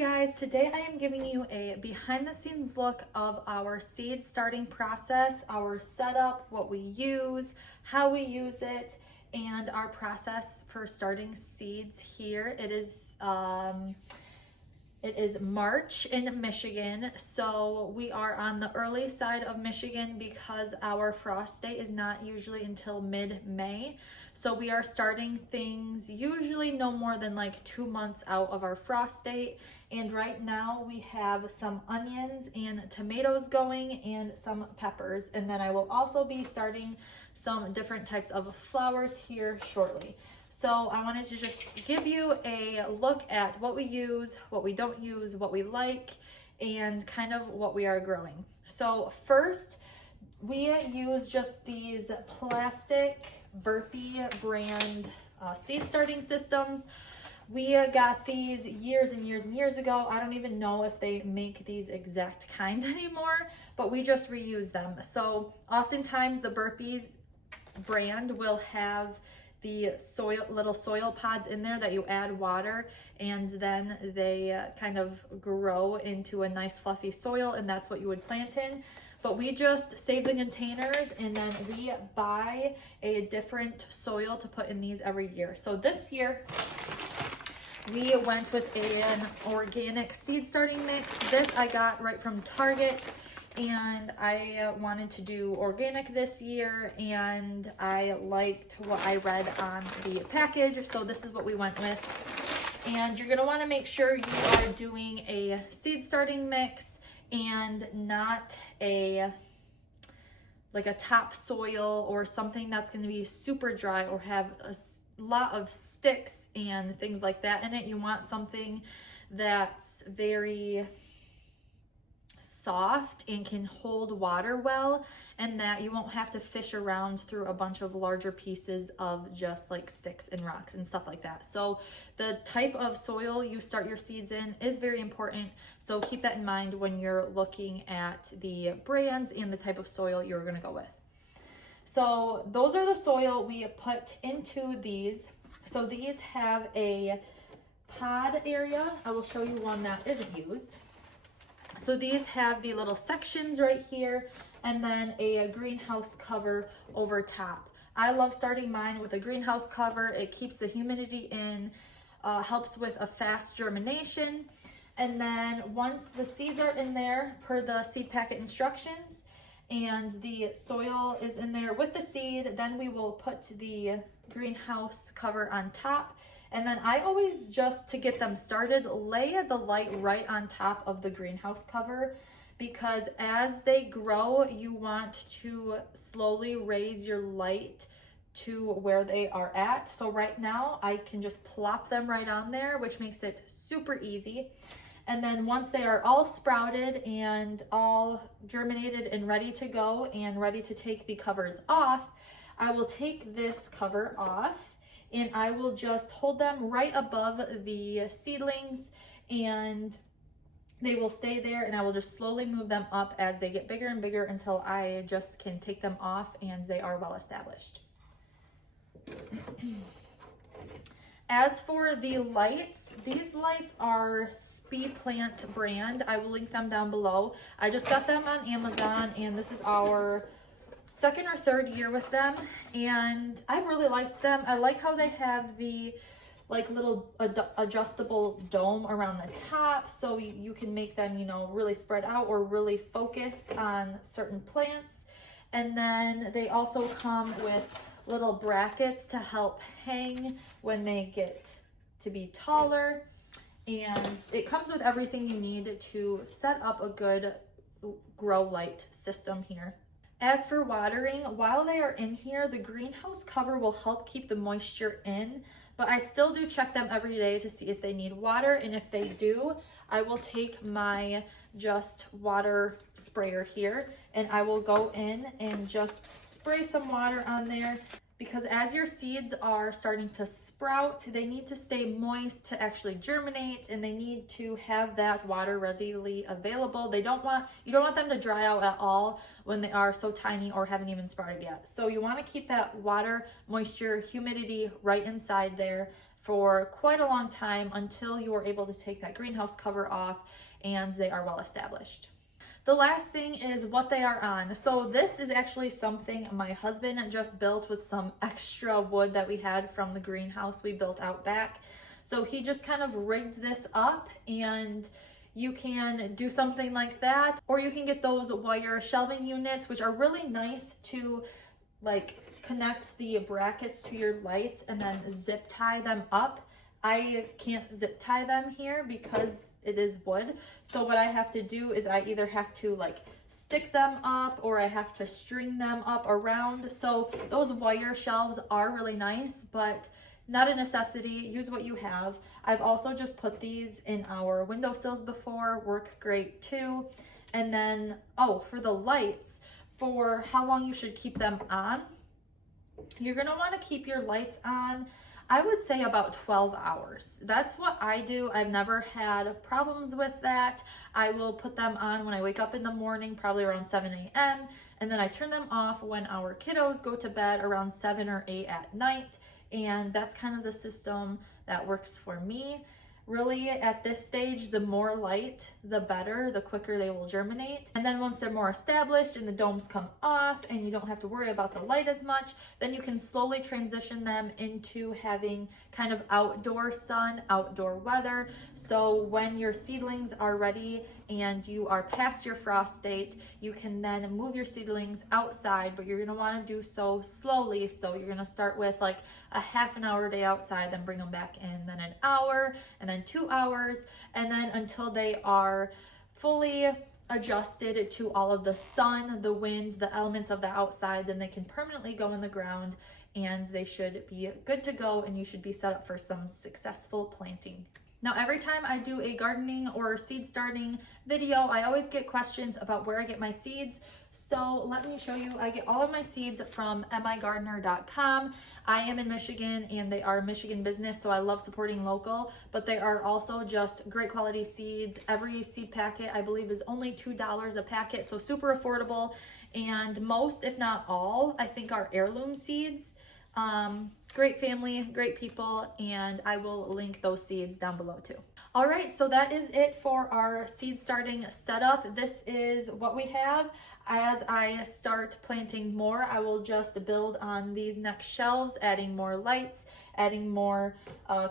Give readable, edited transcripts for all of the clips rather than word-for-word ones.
Guys, today I am giving you a behind the scenes look of our seed starting process, our setup, what we use, how we use it, and our process for starting seeds here. It is March in Michigan, so we are on the early side of Michigan because our frost date is not usually until mid-May. So we are starting things usually no more than like 2 months out of our frost date. And right now we have some onions and tomatoes going and some peppers. And then I will also be starting some different types of flowers here shortly. So I wanted to just give you a look at what we use, what we don't use, what we like, and kind of what we are growing. So first, we use just these plastic Burpee brand seed starting systems. We got these years and years and years ago. I don't even know if they make these exact kind anymore, but we just reuse them. So oftentimes the Burpees brand will have the little soil pods in there that you add water, and then they kind of grow into a nice fluffy soil, and that's what you would plant in. But we just save the containers and then we buy a different soil to put in these every year. So this year we went with an organic seed starting mix. This I got right from Target, and I wanted to do organic this year, and I liked what I read on the package, so this is what we went with. And you're gonna wanna make sure you are doing a seed starting mix and not like a topsoil or something that's gonna be super dry or have a lot of sticks and things like that in it. You want something that's very soft and can hold water well, and that you won't have to fish around through a bunch of larger pieces of just like sticks and rocks and stuff like that. So the type of soil you start your seeds in is very important, so keep that in mind when you're looking at the brands and the type of soil you're going to go with. So those are the soil we put into these. So these have a pod area. I will show you one that isn't used. So these have the little sections right here, and then a greenhouse cover over top. I love starting mine with a greenhouse cover. It keeps the humidity in, helps with a fast germination. And then once the seeds are in there per the seed packet instructions and the soil is in there with the seed, then we will put the greenhouse cover on top. And then I always, just to get them started, lay the light right on top of the greenhouse cover, because as they grow, you want to slowly raise your light to where they are at. So right now I can just plop them right on there, which makes it super easy. And then once they are all sprouted and all germinated and ready to go and ready to take the covers off, I will take this cover off and I will just hold them right above the seedlings, and they will stay there, and I will just slowly move them up as they get bigger and bigger until I just can take them off and they are well established. As for the lights, these lights are Speed Plant brand. I will link them down below. I just got them on Amazon, and this is our second or third year with them, and I really liked them. I like how they have the like little adjustable dome around the top, so you can make them, you know, really spread out or really focused on certain plants. And then they also come with little brackets to help hang when they get to be taller, and it comes with everything you need to set up a good grow light system here. As for watering, while they are in here, the greenhouse cover will help keep the moisture in, but I still do check them every day to see if they need water, and if they do, I will take my just water sprayer here and I will go in and just spray some water on there, because as your seeds are starting to sprout, they need to stay moist to actually germinate, and they need to have that water readily available. You don't want them to dry out at all when they are so tiny or haven't even sprouted yet. So you want to keep that water, moisture, humidity right inside there for quite a long time until you are able to take that greenhouse cover off and they are well established. The last thing is what they are on. So this is actually something my husband just built with some extra wood that we had from the greenhouse we built out back. So he just kind of rigged this up, and you can do something like that, or you can get those wire shelving units, which are really nice to like connect the brackets to your lights and then zip tie them up. I can't zip tie them here because it is wood. So what I have to do is I either have to like stick them up or I have to string them up around. So those wire shelves are really nice, but not a necessity. Use what you have. I've also just put these in our windowsills before, work great too. And then, oh, for the lights, for how long you should keep them on, you're gonna wanna keep your lights on, I would say about 12 hours. That's what I do. I've never had problems with that. I will put them on when I wake up in the morning, probably around 7 a.m. And then I turn them off when our kiddos go to bed around 7 or 8 at night. And that's kind of the system that works for me. Really, at this stage, the more light, the better, the quicker they will germinate. And then once they're more established and the domes come off and you don't have to worry about the light as much, then you can slowly transition them into having kind of outdoor sun, outdoor weather. So when your seedlings are ready and you are past your frost date, you can then move your seedlings outside, but you're gonna wanna do so slowly. So you're gonna start with like a half an hour day outside, then bring them back in, then an hour, and then 2 hours, and then until they are fully adjusted to all of the sun, the wind, the elements of the outside, then they can permanently go in the ground and they should be good to go, and you should be set up for some successful planting. Now, every time I do a gardening or seed starting video, I always get questions about where I get my seeds. So let me show you. I get all of my seeds from migardener.com. I am in Michigan and they are a Michigan business, so I love supporting local, but they are also just great quality seeds. Every seed packet, I believe, is only $2 a packet, so super affordable. And most, if not all, I think are heirloom seeds. Great family, great people, and I will link those seeds down below too. All right, so that is it for our seed starting setup. This is what we have. As I start planting more, I will just build on these next shelves, adding more lights, adding more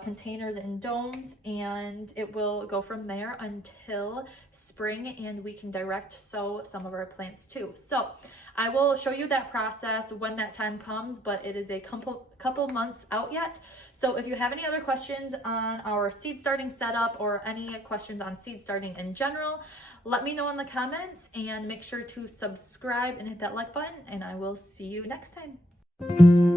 containers and domes, and it will go from there until spring, and we can direct sow some of our plants too. So I will show you that process when that time comes, but it is a couple months out yet. So if you have any other questions on our seed starting setup or any questions on seed starting in general, let me know in the comments, and make sure to subscribe and hit that like button, and I will see you next time.